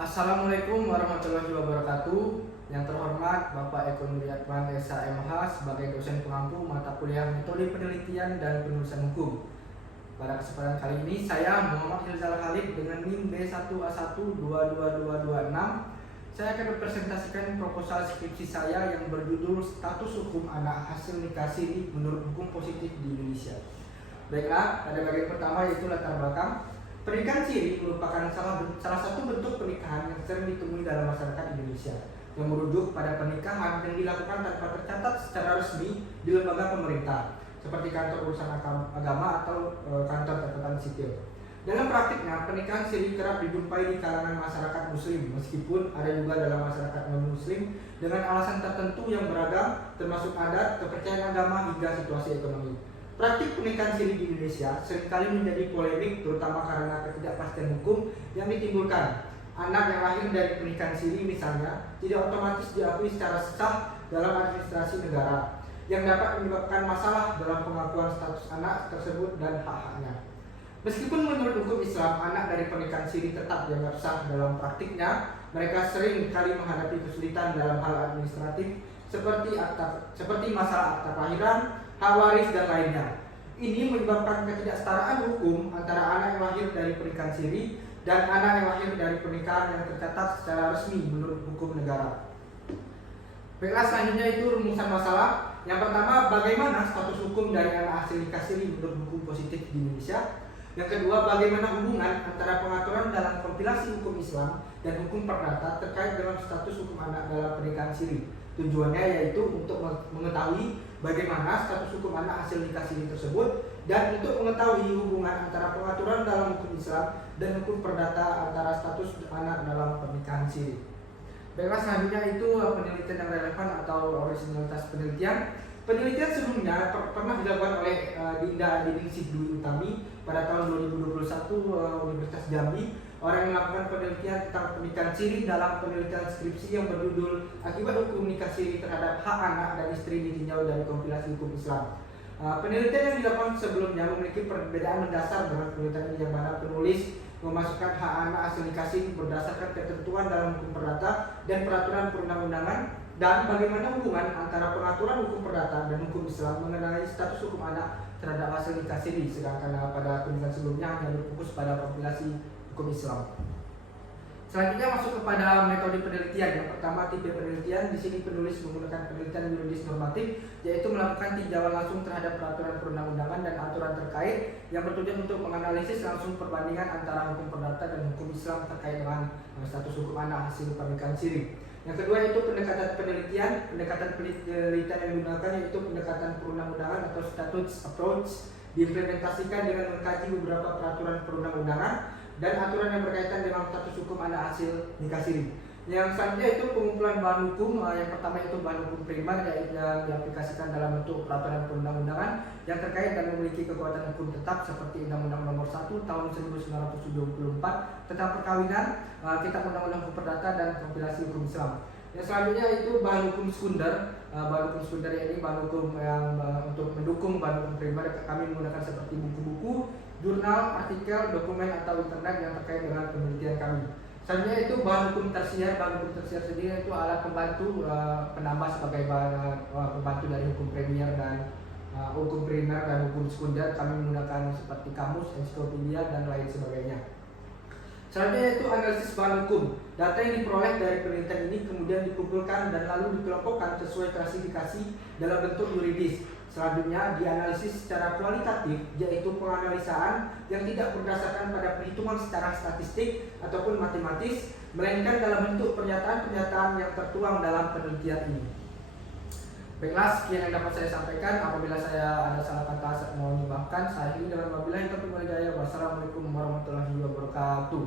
Assalamualaikum warahmatullahi wabarakatuh. Yang terhormat Bapak Eko Nuriyatman SH MH sebagai dosen pengampu mata kuliah Metode Penelitian dan Penulisan Hukum. Pada kesempatan kali ini saya Muhammad Hilzal Khalid dengan NIM B1A1222226. Saya akan mempresentasikan proposal skripsi saya yang berjudul Status Hukum Anak Hasil Nikah Siri Menurut Hukum Positif di Indonesia. Baiklah, pada bagian pertama yaitu latar belakang. Pernikahan siri merupakan salah satu bentuk pernikahan yang sering ditemui dalam masyarakat Indonesia, yang merujuk pada pernikahan yang dilakukan tanpa tercatat secara resmi di lembaga pemerintah, seperti kantor urusan agama atau kantor catatan sipil. Dalam praktiknya, pernikahan siri kerap dijumpai di kalangan masyarakat Muslim, meskipun ada juga dalam masyarakat non-Muslim dengan alasan tertentu yang beragam, termasuk adat, kepercayaan agama, hingga situasi ekonomi. Praktik pernikahan siri di Indonesia seringkali menjadi polemik, terutama karena ketidakpastian hukum yang ditimbulkan. Anak yang lahir dari pernikahan siri misalnya tidak otomatis diakui secara sah dalam administrasi negara, yang dapat menyebabkan masalah dalam pengakuan status anak tersebut dan hak-haknya. Meskipun menurut hukum Islam, anak dari pernikahan siri tetap dianggap sah dalam praktiknya, mereka sering kali menghadapi kesulitan dalam hal administratif seperti masalah akta kelahiran, hak waris, dan lainnya. Ini menyebabkan ketidaksetaraan hukum antara anak yang lahir dari pernikahan siri dan anak yang lahir dari pernikahan yang tercatat secara resmi menurut hukum negara. Baiklah, selanjutnya itu rumusan masalah. Yang pertama, bagaimana status hukum dari anak hasil nikah siri menurut hukum positif di Indonesia. Yang kedua, bagaimana hubungan antara pengaturan dalam kompilasi hukum Islam dan hukum perdata terkait dengan status hukum anak dalam pernikahan siri. Tujuannya yaitu untuk mengetahui bagaimana status hukum anak hasil nikah siri tersebut dan untuk mengetahui hubungan antara pengaturan dalam hukum Islam dan hukum perdata antara status anak dalam pernikahan siri. Baiklah, selanjutnya itu penelitian yang relevan atau originalitas penelitian. Penelitian sebelumnya pernah dilakukan oleh Dinda Adiningsih Dwi Utami pada tahun 2021 Universitas Jambi. Orang yang melakukan penelitian tentang pernikahan siri dalam penelitian skripsi yang berjudul Akibat Hukum Nikah Siri Terhadap Hak Anak dan Istri Ditinjau dari Kompilasi Hukum Islam. Penelitian yang dilakukan sebelumnya memiliki perbedaan mendasar dengan penelitian ini, yang mana penulis memasukkan hak anak hasil nikah siri berdasarkan ketentuan dalam hukum perdata dan peraturan perundang-undangan, dan bagaimana hubungan antara pengaturan hukum perdata dan hukum Islam mengenai status hukum anak terhadap hasil nikah siri, sedangkan pada penelitian sebelumnya hanya berfokus pada kompilasi hukum Islam. Selanjutnya masuk kepada metode penelitian. Yang pertama, tipe penelitian. Di sini penulis menggunakan penelitian yuridis normatif, yaitu melakukan tinjauan langsung terhadap peraturan perundang-undangan dan aturan terkait yang bertujuan untuk menganalisis langsung perbandingan antara hukum perdata dan hukum Islam terkait dengan status hukum anak hasil pernikahan siri. Yang kedua itu pendekatan penelitian. Pendekatan penelitian yang digunakan yaitu pendekatan perundang-undangan atau statutes approach, diimplementasikan dengan mengkaji beberapa peraturan perundang-undangan dan aturan yang berkaitan dengan status hukum anak hasil nikah siri. Yang selanjutnya itu pengumpulan bahan hukum. Yang pertama itu bahan hukum primer, yaitu yang diaplikasikan dalam bentuk peraturan perundang-undangan yang terkait dan memiliki kekuatan hukum tetap, seperti Undang-Undang Nomor 1 Tahun 1974 tentang perkawinan, Kitab Undang-Undang Hukum Perdata, dan kompilasi hukum Islam. Yang selanjutnya itu bahan hukum sekunder. Bahan hukum sekunder ini bahan hukum yang untuk mendukung bahan hukum primer. Kami menggunakan seperti buku-buku, jurnal, artikel, dokumen, atau internet yang terkait dengan penelitian kami. Selanjutnya itu bahan hukum tersier. Bahan hukum tersier sendiri itu alat pembantu penambah sebagai bahan pembantu dari hukum primer dan hukum sekunder. Kami menggunakan seperti kamus, ensiklopedia, dan lain sebagainya. Selanjutnya itu analisis bahan hukum. Data yang diperoleh dari penelitian ini kemudian dikumpulkan dan lalu dikelompokkan sesuai klasifikasi dalam bentuk yuridis. Selanjutnya dianalisis secara kualitatif, yaitu penganalisaan yang tidak berdasarkan pada perhitungan secara statistik ataupun matematis, melainkan dalam bentuk pernyataan-pernyataan yang tertuang dalam penelitian ini. Baiklah, sekian yang dapat saya sampaikan. Apabila saya ada salah kata, mohon dimaafkan. Saya ini dengan wabillahi taufiq wal hidayah. Wassalamualaikum warahmatullahi wabarakatuh.